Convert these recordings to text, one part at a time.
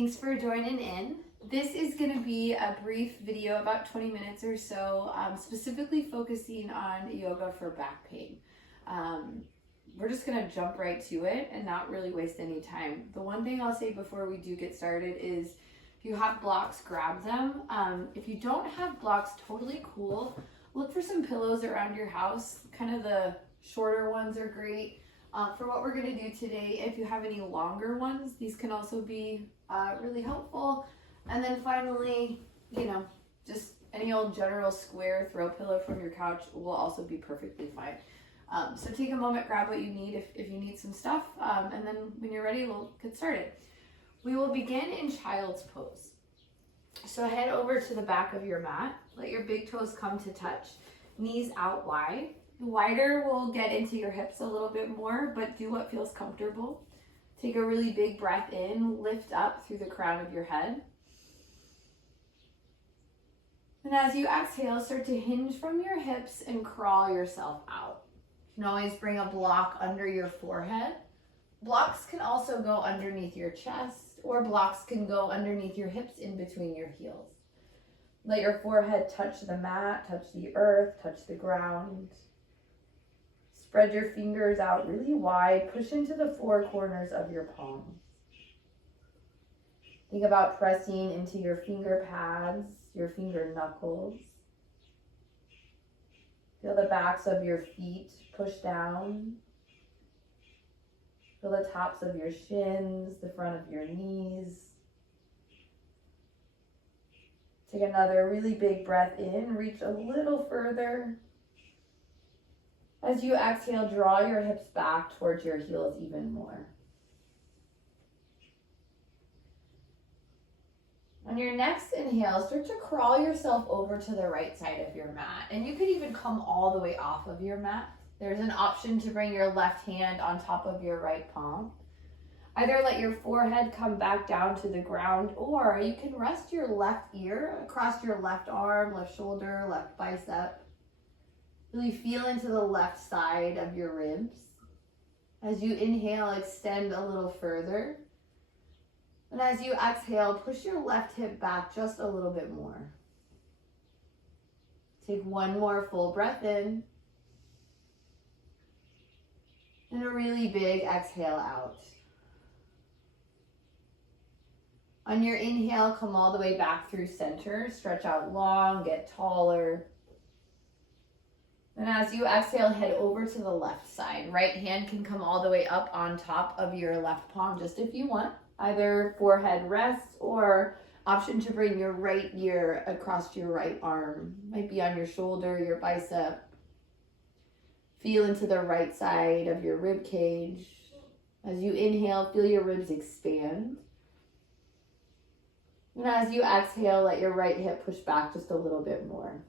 Thanks for joining in. This is going to be a brief video, about 20 minutes or so, specifically focusing on yoga for back pain. We're just going to jump right to it and not really waste any time. The one thing I'll say before we do get started is if you have blocks, grab them. If you don't have blocks, totally cool. Look for some pillows around your house. Kind of the shorter ones are great. For what we're going to do today, if you have any longer ones, these can also be really helpful. And then finally, just any old general square throw pillow from your couch will also be perfectly fine. So take a moment, grab what you need if you need some stuff, and then when you're ready, we'll get started. We will begin in child's pose. So head over to the back of your mat. Let your big toes come to touch. Knees out wide. Wider will get into your hips a little bit more, but do what feels comfortable. Take a really big breath in. Lift up through the crown of your head. And as you exhale, start to hinge from your hips and crawl yourself out. You can always bring a block under your forehead. Blocks can also go underneath your chest, or blocks can go underneath your hips in between your heels. Let your forehead touch the mat, touch the earth, touch the ground. Spread your fingers out really wide. Push into the four corners of your palms. Think about pressing into your finger pads, your finger knuckles. Feel the backs of your feet push down. Feel the tops of your shins, the front of your knees. Take another really big breath in. Reach a little further. As you exhale, draw your hips back towards your heels even more. On your next inhale, start to crawl yourself over to the right side of your mat. And you could even come all the way off of your mat. There's an option to bring your left hand on top of your right palm. Either let your forehead come back down to the ground, or you can rest your left ear across your left arm, left shoulder, left bicep. Really feel into the left side of your ribs. As you inhale, extend a little further. And as you exhale, push your left hip back just a little bit more. Take one more full breath in. And a really big exhale out. On your inhale, come all the way back through center. Stretch out long, get taller. And as you exhale, head over to the left side. Right hand can come all the way up on top of your left palm, just if you want. Either forehead rest, or option to bring your right ear across your right arm. Might be on your shoulder, your bicep. Feel into the right side of your rib cage. As you inhale, feel your ribs expand. And as you exhale, let your right hip push back just a little bit more.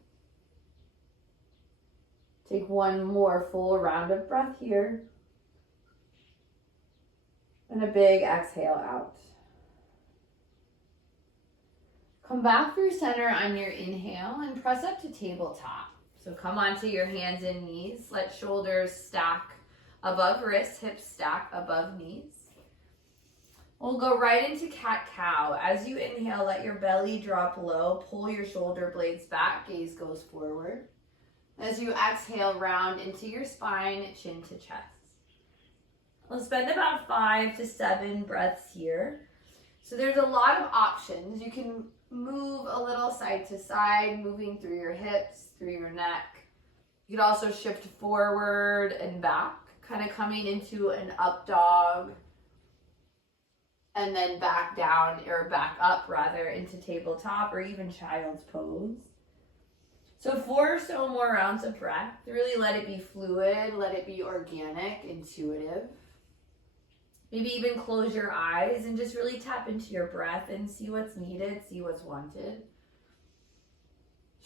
Take one more full round of breath here. And a big exhale out. Come back through center on your inhale and press up to tabletop. So come onto your hands and knees. Let shoulders stack above wrists, hips stack above knees. We'll go right into cat-cow. As you inhale, let your belly drop low. Pull your shoulder blades back. Gaze goes forward. As you exhale, round into your spine, chin to chest. We'll spend about 5 to 7 breaths here. So there's a lot of options. You can move a little side to side, moving through your hips, through your neck. You could also shift forward and back, kind of coming into an up dog, and then back down, or back up rather, into tabletop or even child's pose. So 4 or so more rounds of breath. Really let it be fluid, let it be organic, intuitive. Maybe even close your eyes and just really tap into your breath and see what's needed, see what's wanted.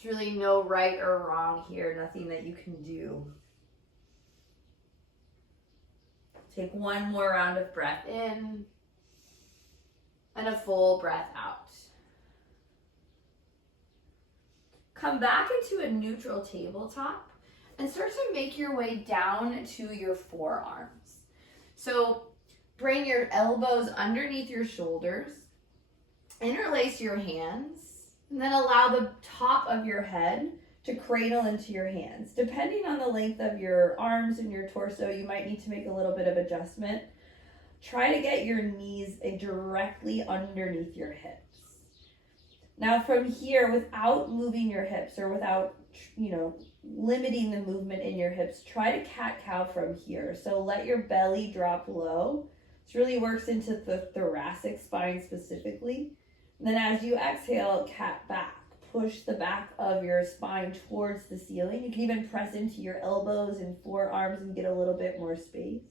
There's really no right or wrong here, nothing that you can do. Take one more round of breath in and a full breath out. Come back into a neutral tabletop and start to make your way down to your forearms. So bring your elbows underneath your shoulders. Interlace your hands and then allow the top of your head to cradle into your hands. Depending on the length of your arms and your torso, you might need to make a little bit of adjustment. Try to get your knees directly underneath your hips. Now from here, without moving your hips or without, limiting the movement in your hips, try to cat-cow from here. So let your belly drop low. This really works into the thoracic spine specifically. And then as you exhale, cat back. Push the back of your spine towards the ceiling. You can even press into your elbows and forearms and get a little bit more space.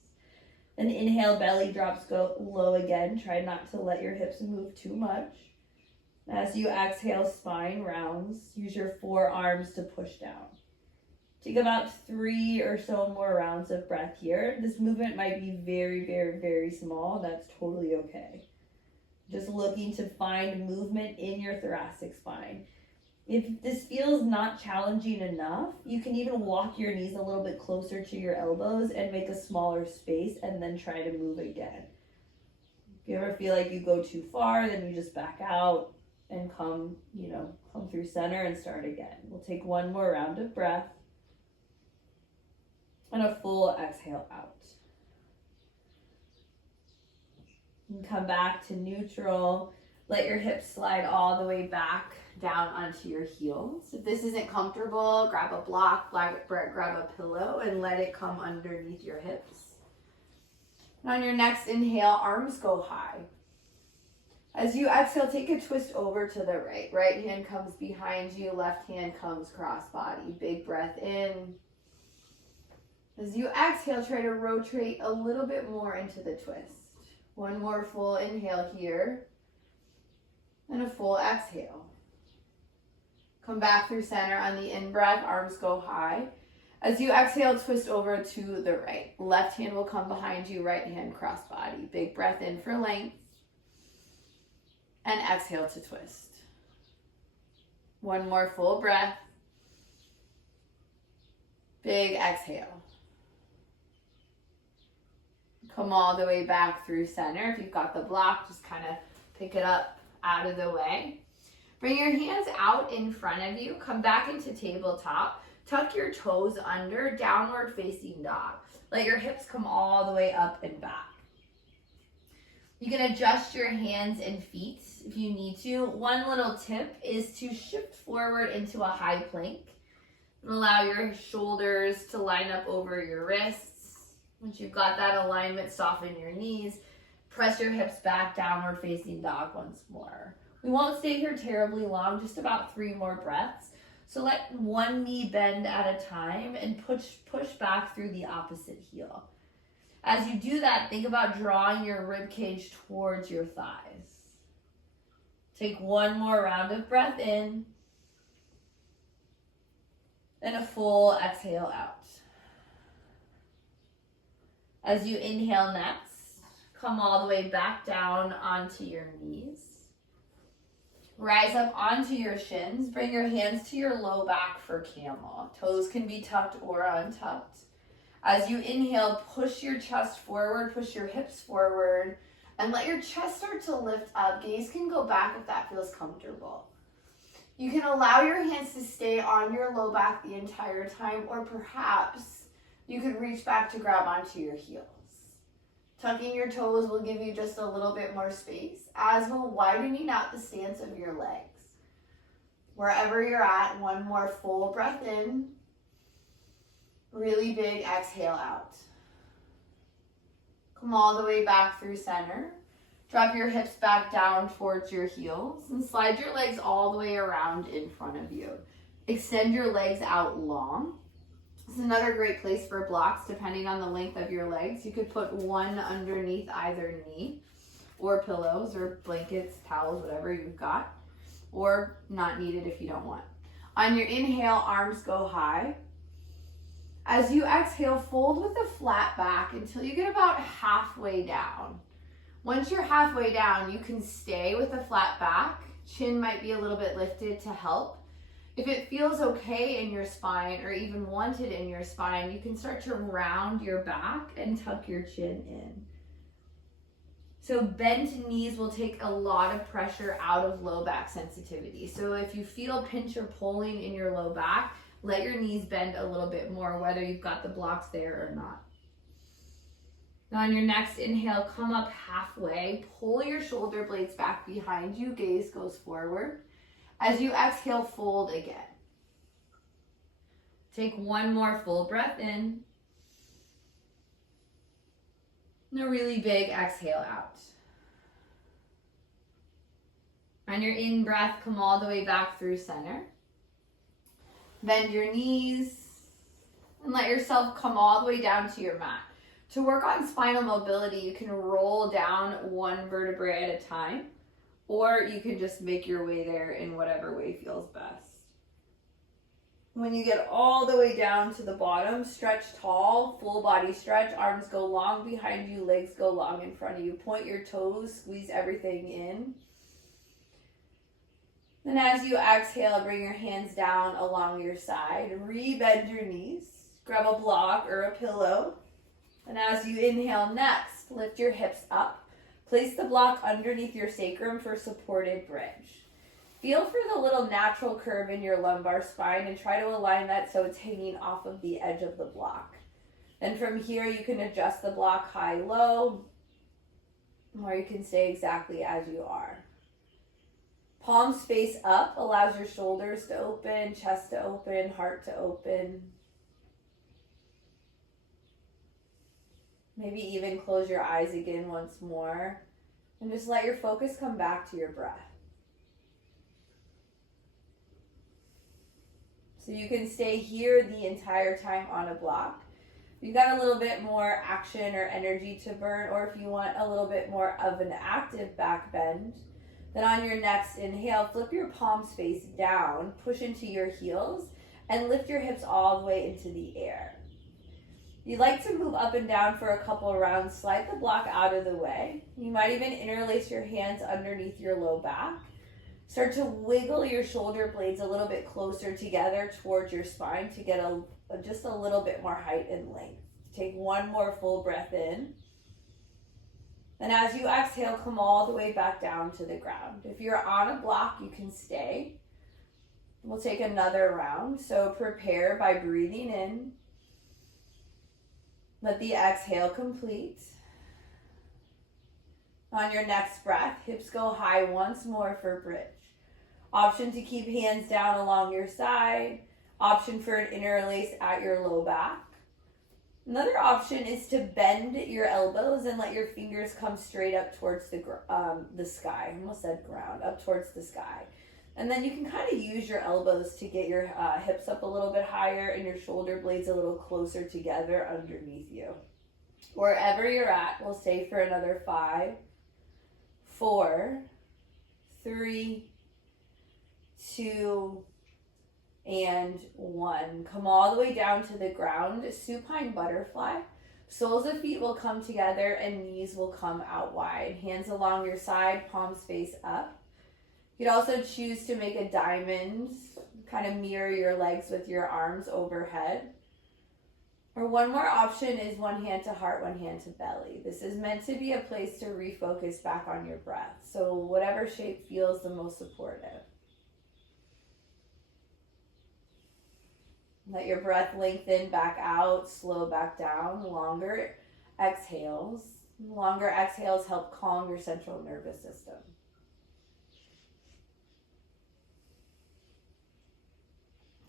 Then inhale, belly drops, go low again. Try not to let your hips move too much. As you exhale, spine rounds. Use your forearms to push down. Take about 3 or so more rounds of breath here. This movement might be very, very, very small. That's totally okay. Just looking to find movement in your thoracic spine. If this feels not challenging enough, you can even walk your knees a little bit closer to your elbows and make a smaller space and then try to move again. If you ever feel like you go too far, then you just back out and come through center and start again. We'll take one more round of breath and a full exhale out. And come back to neutral. Let your hips slide all the way back down onto your heels. If this isn't comfortable, grab a block, grab a pillow, and let it come underneath your hips. And on your next inhale, arms go high. As you exhale, take a twist over to the right. Right hand comes behind you, left hand comes cross body. Big breath in. As you exhale, try to rotate a little bit more into the twist. One more full inhale here, and a full exhale. Come back through center on the in-breath, arms go high. As you exhale, twist over to the right. Left hand will come behind you, right hand cross body. Big breath in for length, and exhale to twist. One more full breath. Big exhale. Come all the way back through center. If you've got the block, just kind of pick it up out of the way. Bring your hands out in front of you. Come back into tabletop. Tuck your toes under, downward facing dog. Let your hips come all the way up and back. You can adjust your hands and feet if you need to. One little tip is to shift forward into a high plank. Allow your shoulders to line up over your wrists. Once you've got that alignment, soften your knees. Press your hips back, downward facing dog once more. We won't stay here terribly long, just about 3 more breaths. So let one knee bend at a time and push back through the opposite heel. As you do that, think about drawing your rib cage towards your thighs. Take one more round of breath in and a full exhale out. As you inhale next, come all the way back down onto your knees. Rise up onto your shins. Bring your hands to your low back for camel. Toes can be tucked or untucked. As you inhale, push your chest forward, push your hips forward, and let your chest start to lift up. Gaze can go back if that feels comfortable. You can allow your hands to stay on your low back the entire time, or perhaps you could reach back to grab onto your heels. Tucking your toes will give you just a little bit more space, as will widening out the stance of your legs. Wherever you're at, one more full breath in. Really big exhale out. Come all the way back through center. Drop your hips back down towards your heels and slide your legs all the way around in front of you. Extend your legs out long. This is another great place for blocks depending on the length of your legs. You could put one underneath either knee, or pillows or blankets, towels, whatever you've got, or not needed if you don't want. On your inhale, arms go high. As you exhale, fold with a flat back until you get about halfway down. Once you're halfway down, you can stay with a flat back. Chin might be a little bit lifted to help. If it feels okay in your spine or even wanted in your spine, you can start to round your back and tuck your chin in. So bent knees will take a lot of pressure out of low back sensitivity. So if you feel pinch or pulling in your low back, let your knees bend a little bit more, whether you've got the blocks there or not. Now on your next inhale, come up halfway, pull your shoulder blades back behind you, gaze goes forward. As you exhale, fold again. Take one more full breath in. And a really big exhale out. On your in breath, come all the way back through center. Bend your knees and let yourself come all the way down to your mat. To work on spinal mobility, you can roll down one vertebrae at a time, or you can just make your way there in whatever way feels best. When you get all the way down to the bottom, stretch tall, full body stretch, arms go long behind you, legs go long in front of you. Point your toes, squeeze everything in. Then as you exhale, bring your hands down along your side. Re-bend your knees. Grab a block or a pillow. And as you inhale next, lift your hips up. Place the block underneath your sacrum for supported bridge. Feel for the little natural curve in your lumbar spine and try to align that so it's hanging off of the edge of the block. And from here, you can adjust the block high, low, or you can stay exactly as you are. Palms face up allows your shoulders to open, chest to open, heart to open. Maybe even close your eyes again once more and just let your focus come back to your breath. So you can stay here the entire time on a block. If you've got a little bit more action or energy to burn, or if you want a little bit more of an active back bend, then on your next inhale, flip your palms face down, push into your heels, and lift your hips all the way into the air. You like to move up and down for a couple of rounds, slide the block out of the way. You might even interlace your hands underneath your low back. Start to wiggle your shoulder blades a little bit closer together towards your spine to get just a little bit more height and length. Take one more full breath in. And as you exhale, come all the way back down to the ground. If you're on a block, you can stay. We'll take another round. So prepare by breathing in. Let the exhale complete. On your next breath, hips go high once more for bridge. Option to keep hands down along your side. Option for an interlace at your low back. Another option is to bend your elbows and let your fingers come straight up towards the sky. I almost said ground, up towards the sky. And then you can kind of use your elbows to get your hips up a little bit higher and your shoulder blades a little closer together underneath you. Wherever you're at, we'll stay for another 5, 4, 3, 2, and 1. Come all the way down to the ground, supine butterfly. Soles of feet will come together and knees will come out wide. Hands along your side, palms face up. You could also choose to make a diamond, kind of mirror your legs with your arms overhead. Or one more option is one hand to heart, one hand to belly. This is meant to be a place to refocus back on your breath. So whatever shape feels the most supportive. Let your breath lengthen back out, slow back down, longer exhales. Longer exhales help calm your central nervous system.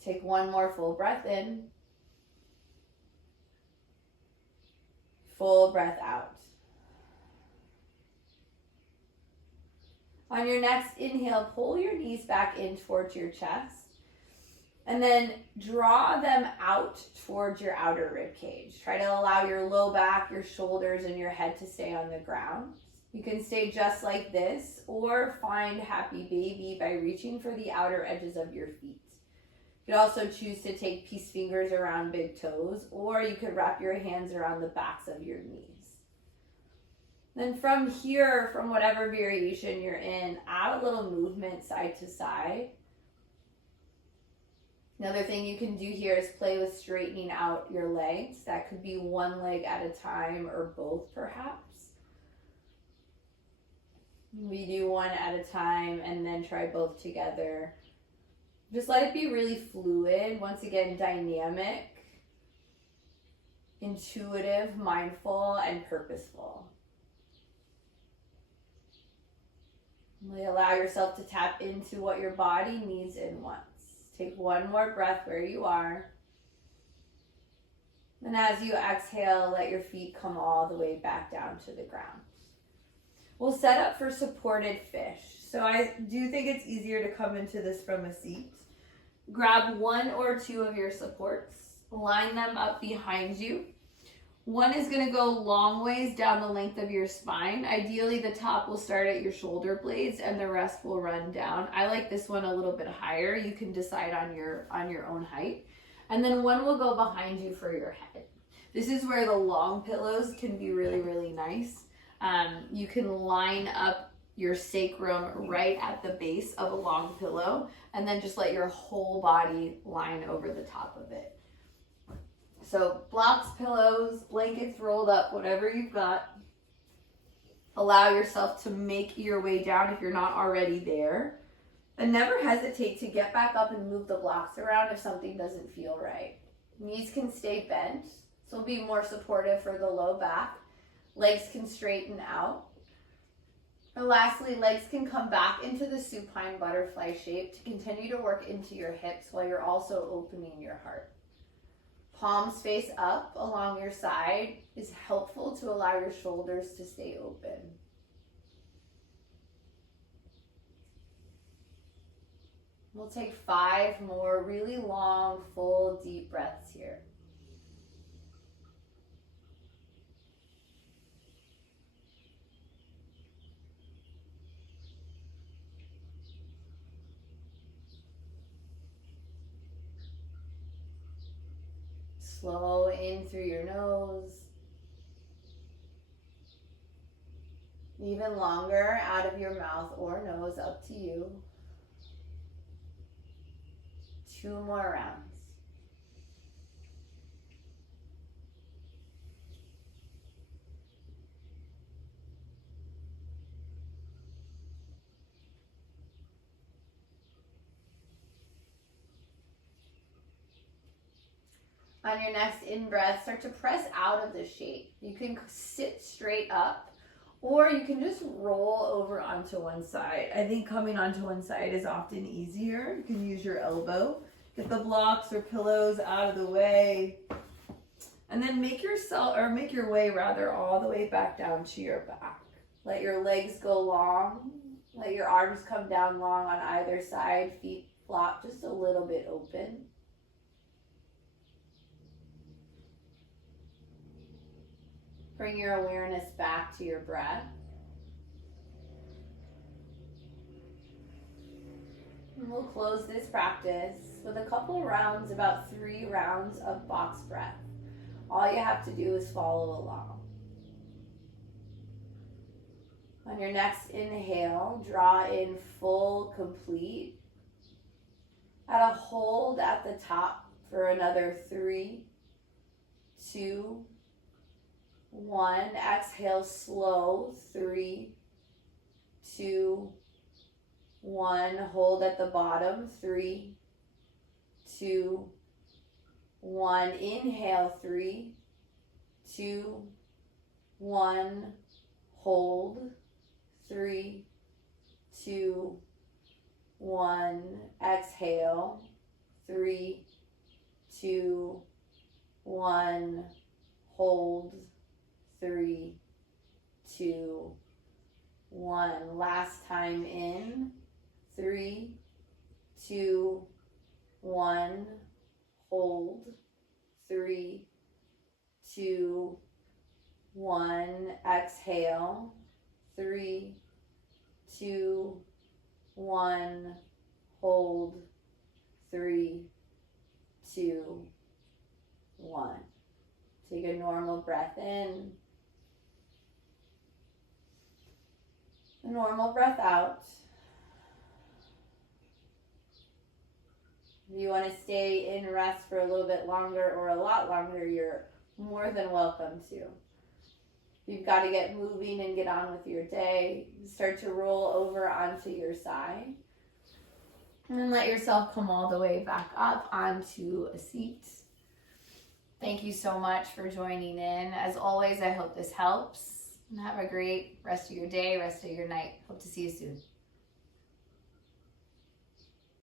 Take one more full breath in. Full breath out. On your next inhale, pull your knees back in towards your chest. And then draw them out towards your outer rib cage. Try to allow your low back, your shoulders, and your head to stay on the ground. You can stay just like this, or find happy baby by reaching for the outer edges of your feet. You could also choose to take peace fingers around big toes, or you could wrap your hands around the backs of your knees. Then from here, from whatever variation you're in, add a little movement side to side. Another thing you can do here is play with straightening out your legs. That could be one leg at a time or both perhaps. We do one at a time and then try both together. Just let it be really fluid. Once again, dynamic, intuitive, mindful, and purposeful. Really allow yourself to tap into what your body needs and wants. Take one more breath where you are. And as you exhale, let your feet come all the way back down to the ground. We'll set up for supported fish. So I do think it's easier to come into this from a seat. Grab one or two of your supports, line them up behind you. One is going to go long ways down the length of your spine. Ideally, the top will start at your shoulder blades and the rest will run down. I like this one a little bit higher. You can decide on your own height. And then one will go behind you for your head. This is where the long pillows can be really, really nice. You can line up your sacrum right at the base of a long pillow and then just let your whole body line over the top of it. So blocks, pillows, blankets rolled up, whatever you've got. Allow yourself to make your way down if you're not already there. And never hesitate to get back up and move the blocks around if something doesn't feel right. Knees can stay bent, so be more supportive for the low back. Legs can straighten out. And lastly, legs can come back into the supine butterfly shape to continue to work into your hips while you're also opening your heart. Palms face up along your side is helpful to allow your shoulders to stay open. We'll take 5 more really long, full, deep breaths here. Slow in through your nose. Even longer out of your mouth or nose, up to you. 2 more rounds. On your next in-breath, start to press out of the shape. You can sit straight up, or you can just roll over onto one side. I think coming onto one side is often easier. You can use your elbow. Get the blocks or pillows out of the way. And then make your way all the way back down to your back. Let your legs go long. Let your arms come down long on either side. Feet flop just a little bit open. Bring your awareness back to your breath. And we'll close this practice with a couple rounds, about 3 rounds of box breath. All you have to do is follow along. On your next inhale, draw in full, complete. Add a hold at the top for another 3, 2, 1. Exhale slow. 3, 2, 1. Hold at the bottom. 3, 2, 1. Inhale. 3, 2, 1. Hold. 3, 2, 1. Exhale. 3, 2, 1. Hold. 3, 2, 1. Last time in. 3, 2, 1. Hold. 3, 2, 1. Exhale. 3, 2, 1. Hold. 3, 2, 1. Take a normal breath in. A normal breath out. If you want to stay in rest for a little bit longer or a lot longer, you're more than welcome to. You've got to get moving and get on with your day. Start to roll over onto your side. And then let yourself come all the way back up onto a seat. Thank you so much for joining in. As always, I hope this helps. And have a great rest of your day, rest of your night. Hope to see you soon.